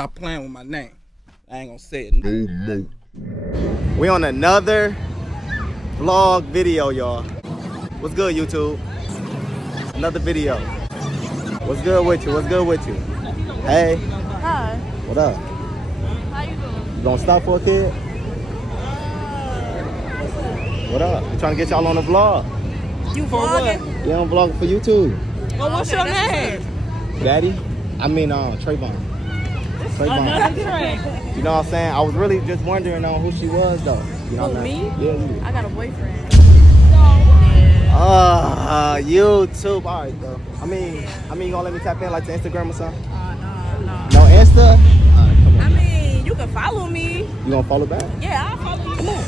Stop playing with my name. I ain't gonna say it no more. We on another vlog video, y'all. What's good, YouTube? Another video. What's good with you? What's good with you? Hey. Hi. What up? How you doing? You gonna stop for a kid? What up? We trying to get y'all on the vlog. You vlogging? Yeah, I'm vlogging for YouTube. Well, what's your name? Daddy? I mean, Trevaujne. Another Trey. You know what I'm saying? I was really just wondering on who she was, though. You know Who, what I mean? me? Yeah, you. I got a boyfriend. YouTube. All right, though. I mean, you gonna let me tap in like to Instagram or something? No. No Insta? Come on. I mean, you can follow me. You gonna follow back? Yeah, I'll follow you. Come on.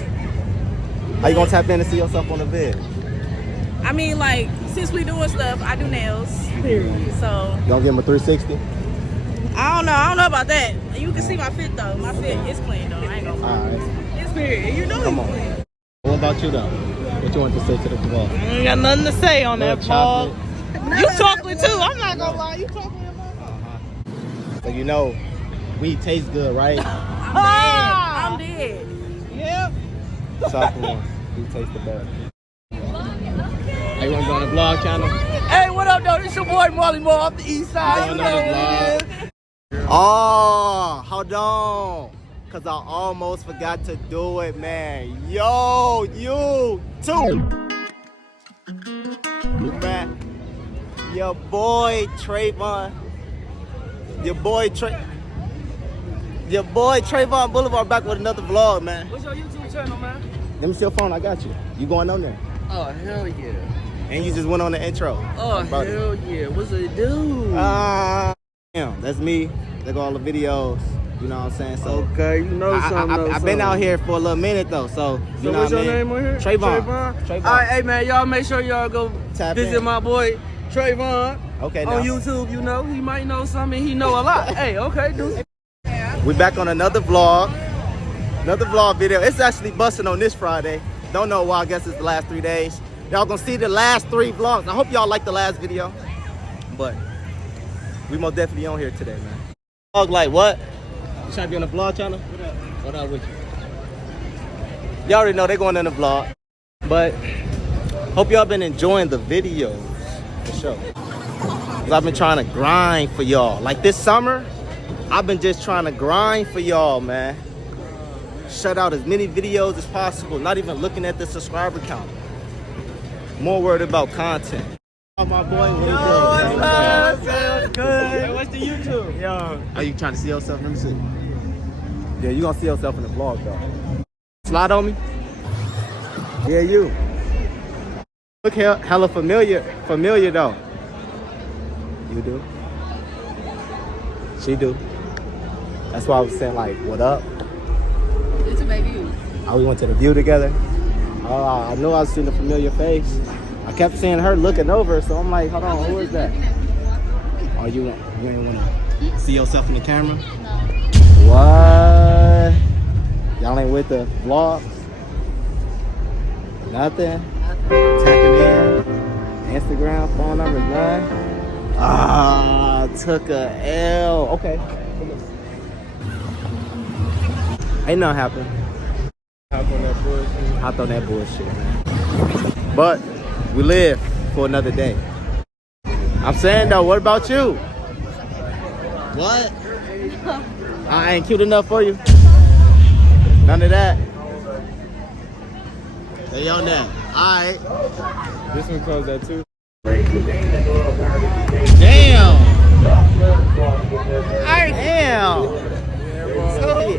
How you gonna tap in and see yourself on the vid? I mean, like, since we doing stuff, I do nails. Period. So You gonna give him a 360? I don't know about that. You can see my fit though. My fit is clean though. I ain't gonna lie. All right. It's period. You know Come it's on. clean. What about you, though? What you want to say to the vlog? I ain't got nothing to say on that vlog. Chocolate? You chocolate too. I'm not gonna lie. You chocolate in my So you know, weed tastes good, right? I'm dead. Yep. Chocolate ones. Weed tastes the best. Hey, you want to go on the vlog channel? Hey, what up, though? This your boy Marley Moore off the east side. You know what it is. Oh, hold on. Because I almost forgot to do it, man. Yo, you too. Man, your boy Trevaujne. Your boy Trevaujne Boulevard back with another vlog, man. What's your YouTube channel, man? Let me see your phone. I got you. You going on there? Oh, hell yeah. And you just went on the intro. Oh, hell yeah. What's it do? Damn, that's me. There go all the videos. You know what I'm saying? So Okay, you know something. I've been out here for a little minute though, so you know what's what I your mean? name on here? Trevaujne. All right, hey man, y'all make sure y'all go Tap visit in. my boy Trevaujne Okay, on now YouTube. You know, he might know something. He know a lot. Hey, okay, dude. we back on another vlog video. It's actually busting on this Friday. Don't know why. I guess it's the last 3 days. Y'all gonna see the last 3 vlogs. I hope y'all like the last video, but we most definitely on here today, man. Vlog like what? You trying to be on the vlog channel? What up with you? Y'all already know they going in the vlog, but hope y'all been enjoying the videos for sure. Cause I've been trying to grind for y'all. Like this summer, I've been just trying to grind for y'all, man. Shut out as many videos as possible. Not even looking at the subscriber count. More worried about content. Oh, my boy, what you doing? Good. Hey, what's the YouTube? Yo, are you trying to see yourself? Let me see. Yeah, you gonna see yourself in the vlog though. Slide on me. Yeah, you. Look hella familiar though. You do. She do. That's why I was saying like, what up? It's a baby. Oh, we went to the view together. Oh, I knew I was seeing a familiar face. I kept seeing her looking over, so I'm like, hold on, who is that? Oh, you ain't want to see yourself in the camera? What? Y'all ain't with the vlogs? Nothing? Tapping in? Instagram, phone number, none? Ah, took a L. Okay. Ain't nothing happened. Hopped on that bullshit, man. But we live for another day. I'm saying though, what about you? What? I ain't cute enough for you? None of that? Stay on that. Alright. This one closed at 2. Damn! Damn!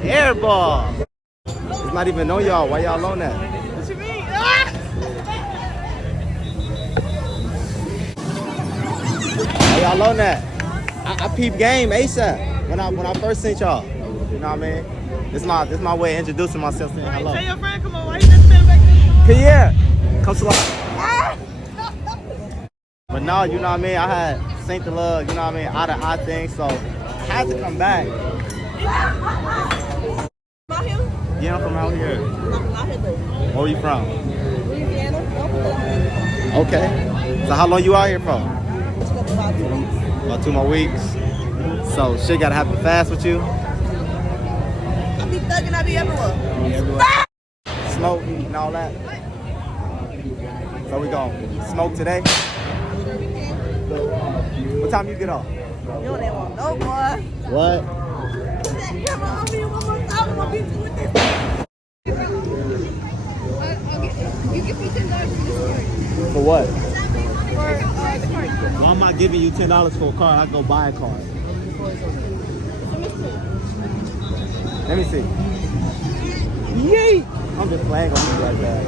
Airball! It's not even on y'all. Why y'all on that? What you mean? Why y'all on that? I peep game ASAP when I first seen y'all. You know what I mean? This my way of introducing myself, saying hello. Tell your friend, come on. Why you just standing back there? Pierre, come to life. But no, you know what I mean? I had Saint the Love, you know what I mean? Out of odd things, so I had to come back. Out here? Yeah, I'm from out here. Out here though. Where you from? Louisiana. Okay. So how long you out here for? About 2 weeks. About 2 more weeks. So shit gotta happen fast with you? thugging, I be everywhere. Smoke and all that. So we gonna smoke today. What time you get off? You don't even want no boy. What? Put that camera on me one more time. I'm gonna beat you with this. You give me $10 for this card. For what? For the card. Well, I'm not giving you $10 for a car. I go buy a car. Let me see. Yay! I'm just playing on you like that.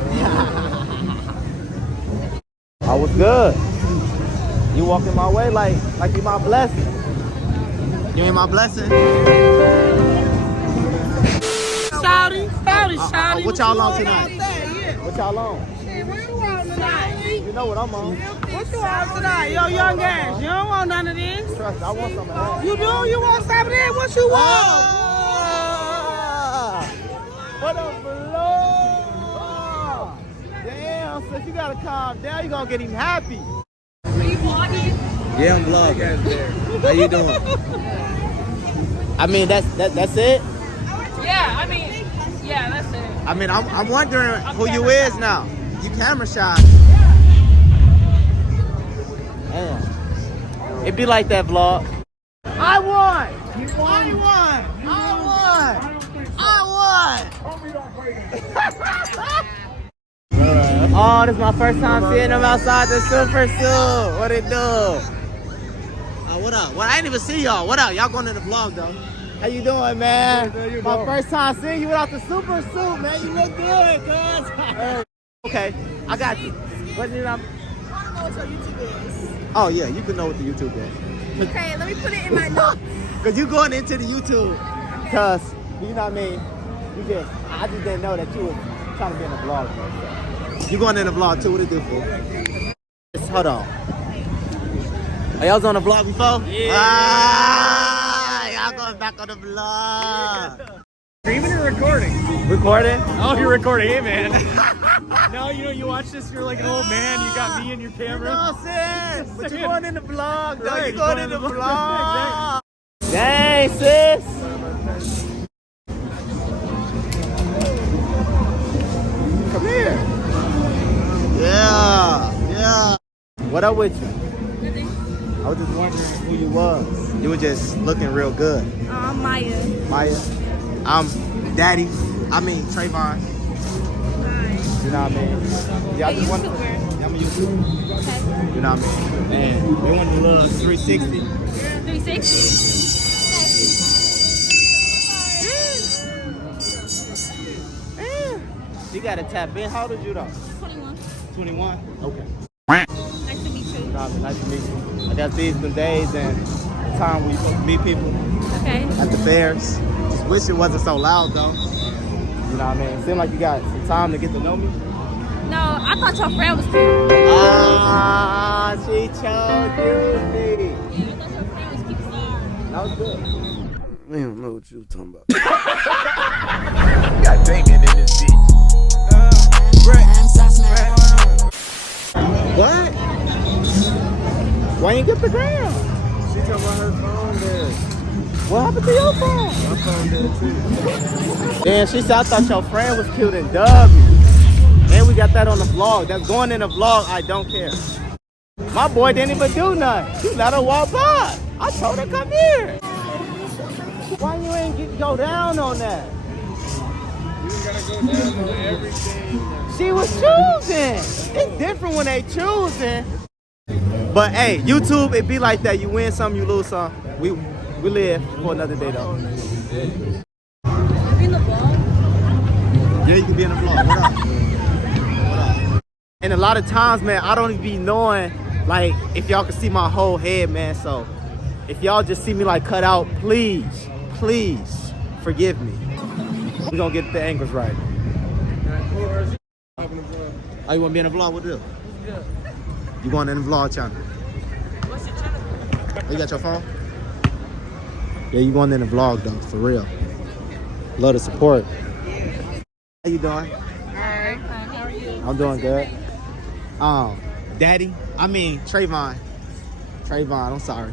I was good. You walking my way like you my blessing. You ain't my blessing. Shouty. What y'all on tonight? What y'all on? You know what I'm on. What you want tonight? Yo, young ass. You don't want none of this. Trust me, I want some of that. You do? You want some of this? What you want? What a blow! Damn, sis, you gotta calm down. You gonna get him happy. Are you vlogging? Yeah, I'm vlogging. How you doing? I mean, that's it. Yeah, I mean, yeah, that's it. I mean, I'm wondering who you is now. You camera shy. Damn. It be like that vlog. I won. Oh, this is my first time seeing them outside the Super Suit. What it do? What up? Well, I ain't even see y'all. What up? Y'all going in the vlog though. How you doing, man? My first time seeing you without the Super Suit, man. You look good, cuz. Okay, I got you. What did I? I don't know what your YouTube is. Oh yeah, you can know what the YouTube is. Okay, let me put it in my notes. Cause you going into the YouTube. Cause you know what I mean. I just didn't know that you was trying to be in a vlog. You going in the vlog too? What it do for? Just hold on. Oh, y'all was on the vlog before? Yeah. Y'all going back on the vlog. Streaming or recording? Recording? Oh, you're recording. Hey, man. No, you watch this, you're like an old man. You got me and your camera. No, sis. But you're going in the vlog, though. Right, You're going in the vlog. Exactly. Dang, sis. Come here. Yeah. What up with you? I was just wondering who you was. You were just looking real good. I'm Maya. Maya. I'm Daddy. I mean Trevaujne. Hi. You know what I mean? Yeah, I just want. I'm a YouTuber. Okay. You know what I mean? And we want to do a little 360. 360? You gotta tap in. How old are you though? 21. 21? Okay. Nice to meet you. Nice to meet you. I guess these some days and the time we supposed to meet people Okay. at the fairs. Just wish it wasn't so loud though. You know what I mean? It seemed like you got some time to get to know me. No, I thought your friend was cute. Ah, she chose you. Yeah, I thought your friend was cute. That was good. We don't know what you was talking about. Got Damien in this bitch. What? Why you get the gram? She talking about her phone there. What happened to your phone? My phone there too. Damn, she said I thought your friend was cute and dubbed me. And we got that on the vlog. That's going in the vlog. I don't care. My boy didn't even do nothing. She let her walk by. I told her come here. Why you ain't go down on that? You gotta go down on everything. She was choosing. It's different when they choosing. But hey, YouTube, it be like that. You win some, you lose some. We live for another day though. You're in the vlog? Yeah, you can be in the vlog. What up? What up? And a lot of times, man, I don't even be knowing, like, if y'all can see my whole head, man. So if y'all just see me like cut out, please forgive me. We're gonna get the angles right. Oh, you wanna be in the vlog? What do? You going in the vlog channel? What's your channel? Oh, you got your phone? Yeah, you going in the vlog though, for real. Love the support. How you doing? Alright, fine. How are you? I'm doing good. Daddy, I mean Trevaujne. I'm sorry.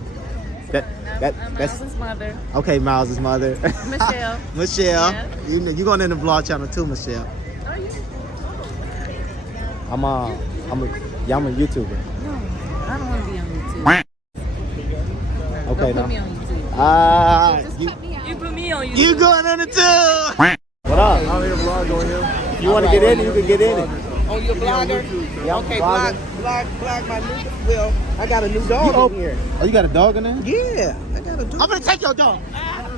That's Miles' mother. okay. Miles' mother. Michelle. Michelle. Yeah. You going in the vlog channel too, Michelle? Oh, yeah. I'm a YouTuber. No, I don't want to be on YouTube. Okay, Don't put me on YouTube. you Put me on YouTube. you going on the too? What up? I'm here vlog on him. You want to get in it? You can get in it. Oh, you're a blogger? Yeah, I'm Okay, vlogging. blog my new. Well, I got a new dog in here. Oh, you got a dog in there? Yeah, I got a dog. I'm gonna take your dog. I'm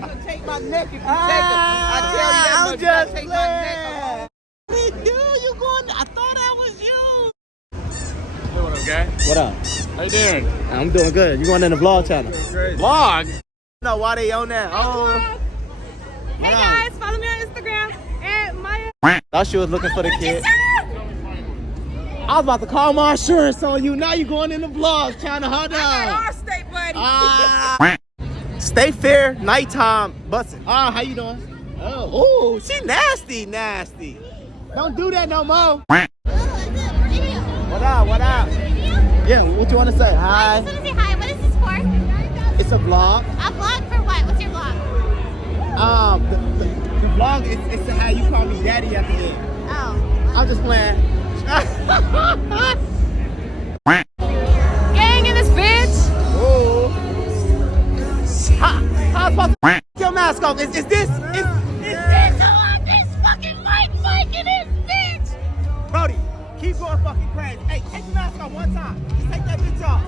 gonna take my neck if you take him. I tell you that much. You gotta take my neck. What you do? You going? I thought that was you. Hey, what up, guy? What up? How you doing? I'm doing good. You going in the vlog channel? Great. Vlog? No, why they on that? Oh. Hey guys, follow me on Instagram at Maya. Thought she was looking for the kid. I was about to call my insurance on you. Now you going in the vlog trying to hold on. State buddy. Stay fair, nighttime busting. How you doing? Oh, she nasty. Don't do that no more. What up? Yeah, what you want to say? I Hi. just want to say hi. What is this for? It's a vlog. A vlog for what? What's your vlog? The vlog is to how you call me daddy at the end. Oh. I'm just playing. Gang in this bitch. Oh. How about to take your mask off? Is this? This fucking Mike in this bitch. Brody, keep going fucking crazy. Hey, take your mask off one time. Just take that bitch off.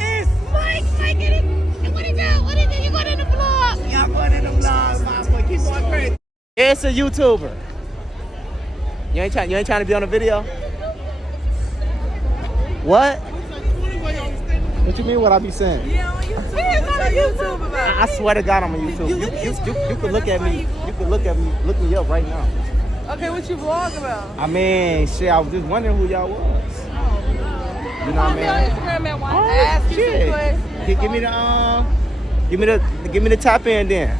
It's Mike in it. And what is that? What is it? You going in the vlog? y'all going in the vlog, my boy. Keep going crazy. It's a YouTuber. You ain't trying to be on a video? What? What you mean what I be saying? Yeah, on YouTube. What's your YouTube about? I swear to God I'm on YouTube. You can look at me. You can look me up right now. Okay, what you vlog about? I mean, shit, I was just wondering who y'all was. You know what I mean? Instagram at one. Ask you some questions. Give me the top end then.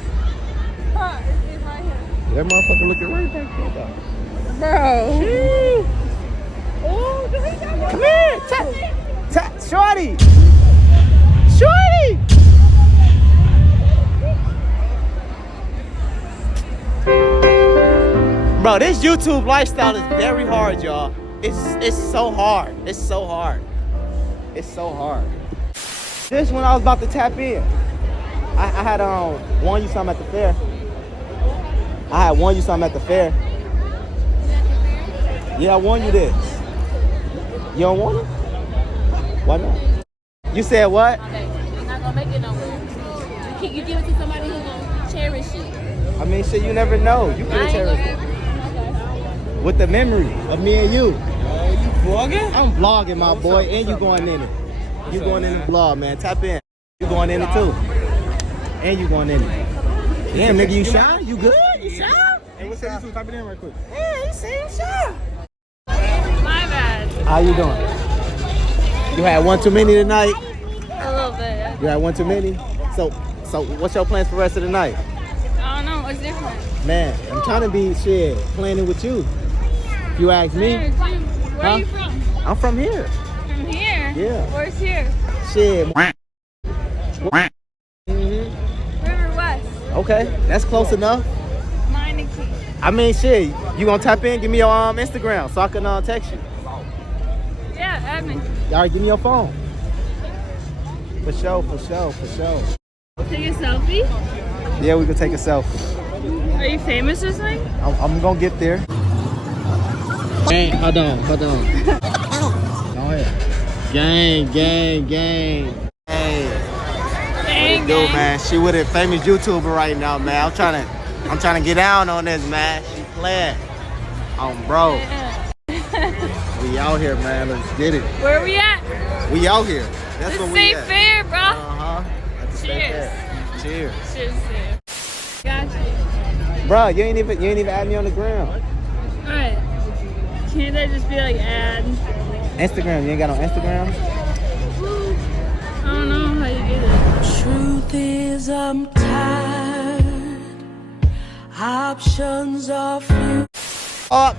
Huh, it's right here. That motherfucker looking right back there though. Bro. Oh, do he got one? Come here, shorty. Bro, this YouTube lifestyle is very hard, y'all. It's so hard. It's so hard. This when I was about to tap in. I had won you something at the fair. Yeah, I won you this. You don't want it? Why not? You said what? Okay, you're not gonna make it nowhere. You give it to somebody who's gonna cherish it. I mean, shit, you never know. You could cherish it. Okay. With the memory of me and you. You vlogging? I'm vlogging, my boy, and you going in it. You going in the vlog, man. Tap in. You going in it too. And you going in it. Damn, nigga, you shy? You good? You shy? Hey, what's that YouTube? Type it in right quick. Yeah, you seem shy. My bad. How you doing? You had one too many tonight? A little bit. You had one too many? So what's your plans for the rest of the night? I don't know. What's different? Man, I'm trying to be planning with you. If you ask me. Where are you from? I'm from here. From here? Yeah. Where's here? Shit. River West. Okay, that's close enough. Mine and Key. I mean, shit, you gonna tap in? Give me your Instagram so I can text you. Yeah, add me. All right, give me your phone. For sure. Take a selfie? Yeah, we can take a selfie. Are you famous or something? I'm gonna get there. Gang, hold on. Go ahead. Gang. Hey. Dang, Yo, man, she with a famous YouTuber right now, man. I'm trying to get down on this, man. She playing. Bro. We out here, man. Let's get it. Where are we at? We out here. That's The what we state at. fair, bro. At the state fair. Cheers. Cheers. Gotcha. Bro, you ain't even add me on the ground. Alright. Can't that just be like add? Instagram, you ain't got no Instagram? I don't know how you get it. Truth is I'm tired. Options are few. Up.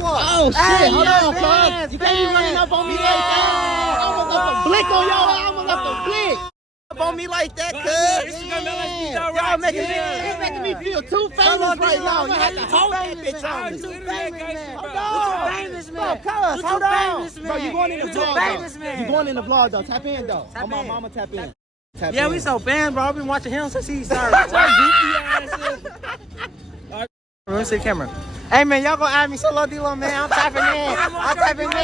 Oh shit, hold on, cuz. You can't be running up on me like that. left a blick on y'all. I almost left a blick. Up on me like that, cuz. Y'all making me feel too famous right now. You have to hold that bitch on me. Hold on. Hold on. Bro, you going in the vlog, though. You going in the vlog, though. Tap in, though. On my mama, tap in. Yeah, we so fans, bro. I've been watching him since he started. Let me see the camera. Hey, man, y'all gonna add me Solo D-Lo, man. I'm tapping in.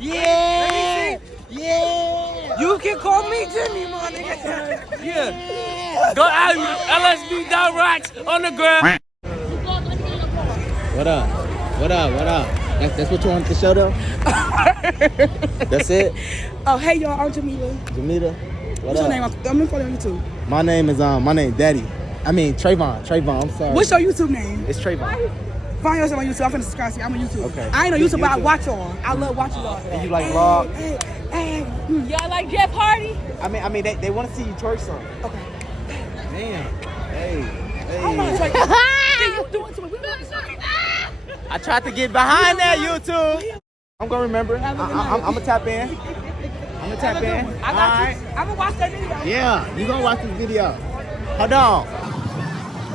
Yeah. Yeah. You can call me Jimmy, my nigga. Yeah. Go add me. LSB Dot Rocks on the ground. What up? What up? That's what you want to show, though? That's it? Oh, hey, y'all. I'm Jamila. Jamila? What's your name? I'm gonna follow you on YouTube. My name is Daddy. I mean Trevaujne. I'm sorry. What's your YouTube name? It's Trevaujne. Find yourself on YouTube. I'm finna subscribe to you. I'm on YouTube. Okay. I ain't on YouTube, but I watch y'all. I love watching y'all. And you like vlogs? Hey. Y'all like Jeff Hardy? I mean, they want to see you twerk some. Okay. Damn. Hey. I'm gonna twerk. You do it to me. We doing something. I tried to get behind that YouTube. I'm gonna remember. I'm gonna tap in. I'm gonna tap in. I got you. I'm gonna watch that video. Yeah, you gonna watch this video.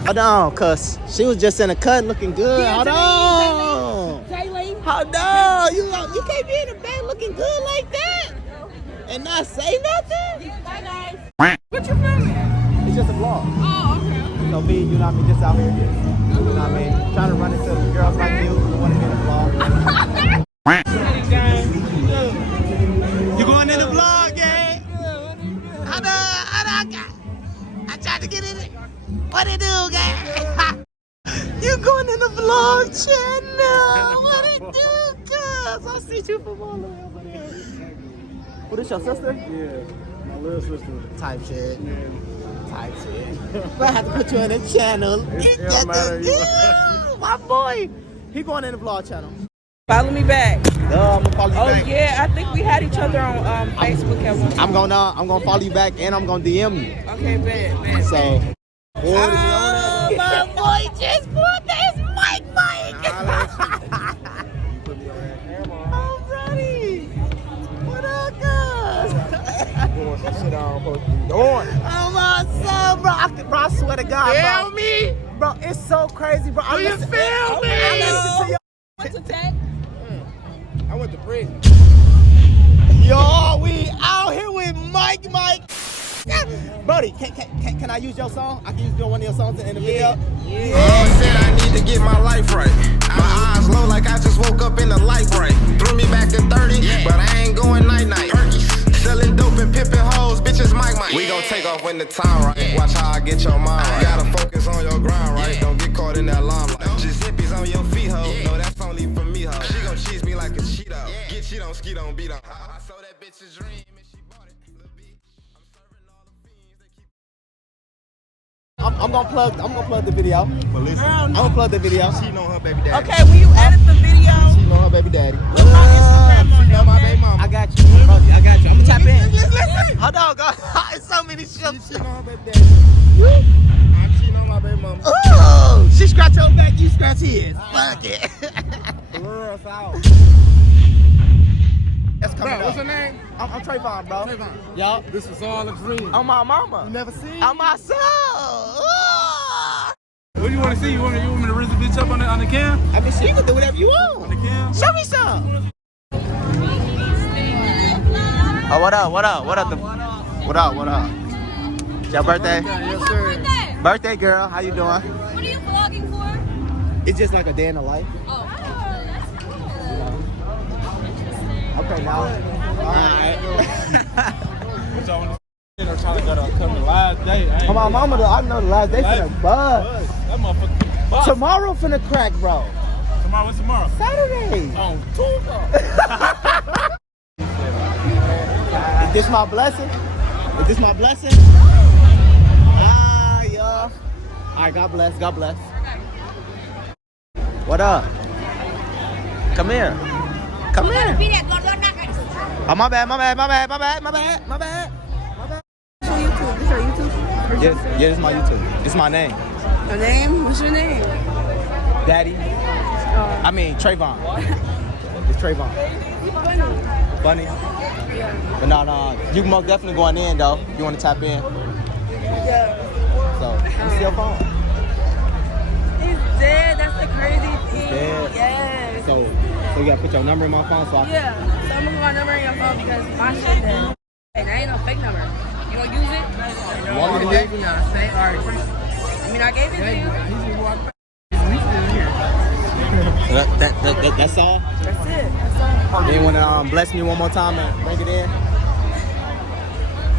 Hold on, cuz she was just in a cut looking good. Hold on. You can't be in the back looking good like that and not say nothing. Bye, guys. What you filming? It's just a vlog. Oh, okay. So me, you know what I mean, just out here, you know what I mean, trying to run into girls like you who want to be in the vlog. You going in the vlog, gang? I tried to get in it. What it do, gang? You going in the vlog channel? What it do, cuz? I see you from all the way over there. What is your sister? Yeah, my little sister. Type shit. Type shit. I have to put you in the channel. It don't matter. My boy. He going in the vlog channel. Follow me back. I'm gonna follow you back. Oh yeah, I think we had each other on Facebook at one time. I'm gonna follow you back and I'm gonna DM you. Okay, bet. So. Oh, my boy just put this mic. You put me on that camera. I'm ready. What up, guys? Doing some shit I don't supposed to be doing. Oh my son, bro. I swear to God, Feel bro. me? Bro, it's so crazy, bro. Do you feel me? I listen to What's the tag? I went to prison. Yo, we out here with Mike. Brody, can I use your song? I can use one of your songs in the video. Mama said I need to get my life right. My eyes low like I just woke up in the light bright. Threw me back to 30, but I ain't going night-night. Selling dope and pimping hoes, bitches Mike. We gon' take off when the time right. Watch how I get your mind right. Gotta focus on your grind, right? Don't get caught in that limelight. Just hippies on your feet, ho. No, that's only for me, ho. She gon' cheese me like a Cheeto. Get cheat on, ski don't beat on. I sold that bitch a dream and she bought it. Lil' B, I'm serving all the fiends. They keep. I'm gonna plug the video. But listen, I'm gonna plug the video. she know her baby daddy. Okay, when you edit the video, She know her baby daddy. put my Instagram on She know there, my okay? baby mama. I got you. I'm gonna tap in. Listen. Hold on, go. It's so many shit. She know her baby daddy. She know my baby mama. Oh, she scratch your back, you scratch his. Fuck it. Blur us out. That's coming Bro, up. what's her name? I'm Trevaujne, bro. Trevaujne. Yup. This was all a dream. I'm my mama. You never seen? I'm my son. Oh. What do you want to see? You want me to raise the bitch up on the cam? I mean, shit, you can do whatever you On want. the cam? Show me some. Oh, what up? It's your birthday? Yes, sir. Birthday girl, how you doing? What are you vlogging for? It's just like a day in the life. Oh, that's cool. Okay, now. Alright. What y'all want to see? They're trying to go to come the last day. Come on, mama, I know the last day finna buzz. That motherfucker bust. Tomorrow finna crack, bro. Tomorrow, what's tomorrow? Saturday. On Tuesday. Is this my blessing? Ah, yeah. Alright, God bless. What up? Come here. Oh, my bad. YouTube. This your YouTube? Yes, yeah, this is my YouTube. This is my name. Your name? What's your name? Daddy. I mean, Trevaujne. It's Trevaujne. Funny? But no, you most definitely going in though. You want to tap in? Yeah. So, let me see your phone. He's dead. That's the crazy thing. Dead? Yes. So you gotta put your number in my phone so I can... Yeah. So I'm gonna put my number in your phone because my shit dead. Hey, that ain't no fake number. You gonna use it? You want me to use it? I mean, I gave it to you. That's all? That's it. That's all. Then you wanna bless me one more time and bring it in?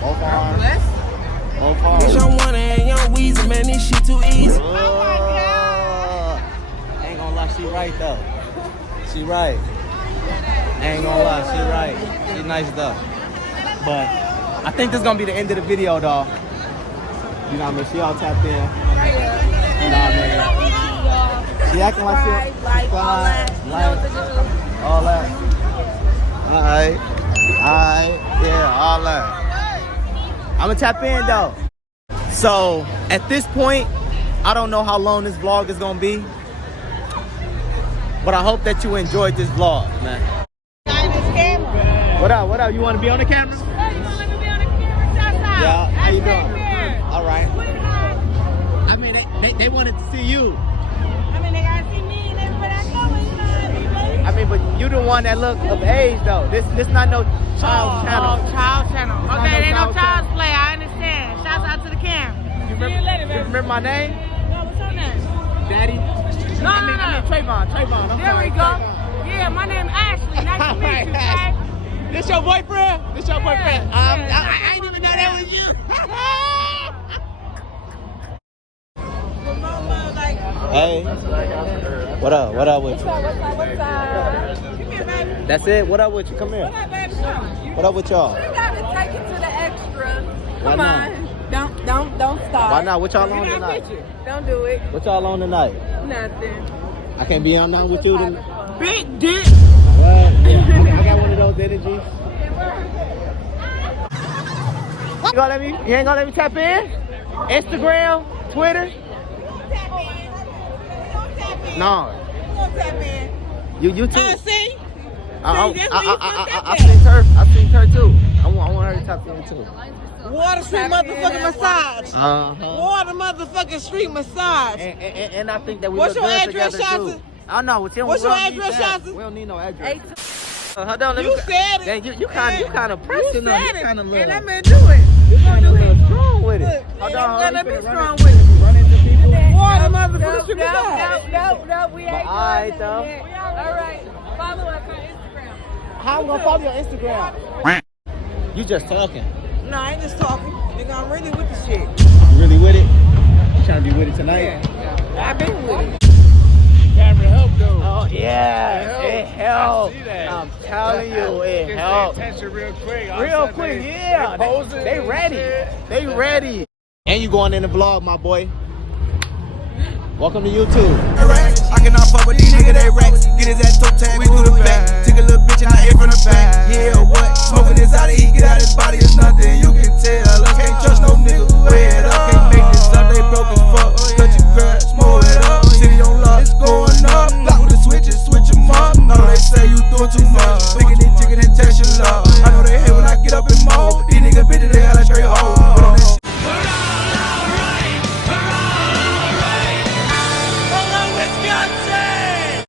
Both arms. Bless? Both arms. Bitch, I'm one and young Weezy, man, this shit too easy. Oh my God. Ain't gonna lie, she right though. She right. Ain't gonna lie, she right. She nice though. But I think this is gonna be the end of the video though. You know what I mean? She all tapped in. You know what I mean? She acting like she like all that. All that. Alright. Yeah, all that. I'm gonna tap in though. So at this point, I don't know how long this vlog is gonna be, but I hope that you enjoyed this vlog, man. What up? You want to be on the camera? Yeah. How you doing? All right. I mean, they wanted to see you. I mean, they gotta see me and everybody I know, you know. I mean, but you the one that look of age though. This not no child channel. Child channel. Okay, no ain't no child child's play. I understand. Shouts out to the camera. You remember my name? No, what's your name? Daddy? No. I mean, Trevaujne. There we go. Yeah, my name is Ashley. Nice to meet you, okay? This your boyfriend? This your boyfriend? I didn't even know that was you. Hey. What up with you? What's up? Come here, baby. That's it? What up with you? Come here. What up, baby? What up with y'all? We gotta take it to the extra. Why Come not? on. Don't stop. Why not? What y'all on tonight? Don't do it. What y'all on tonight? Nothing. I can't be on with you tonight? Big dick. Well, yeah, I got one of those energies. You ain't gonna let me tap in? Instagram, Twitter? No. You too. See? I seen her too. I want her to tap in too. Water Street motherfucking massage. Water motherfucking street massage. And I think that we What's look your good address, together Shanta? too. I know. What's your address, Shanta? We don't need no address. Hold on, You said it. Yeah, you kind of pressed You it. said it. And I'm gonna do it. You kind of strong with it. I'm gonna be strong with it. Run into people. Water motherfucking street massage. No, we ain't Alright though. All right. Follow us on Instagram. How I'm gonna follow your Instagram? You just talking. No, I ain't just talking. Nigga, I'm really with the shit. You really with it? You trying to be with it tonight? Yeah. I've been with it. Camera help though. Oh yeah, it helped. I see that. I'm telling you, it Gets helped. their attention real quick. Real quick, yeah. They ready. They ready. And you going in the vlog, my boy. Welcome to YouTube. I cannot fuck with these niggas, they racks. Get his ass toe tag, we do the back. Take a little bitch and I ate from the back. Yeah,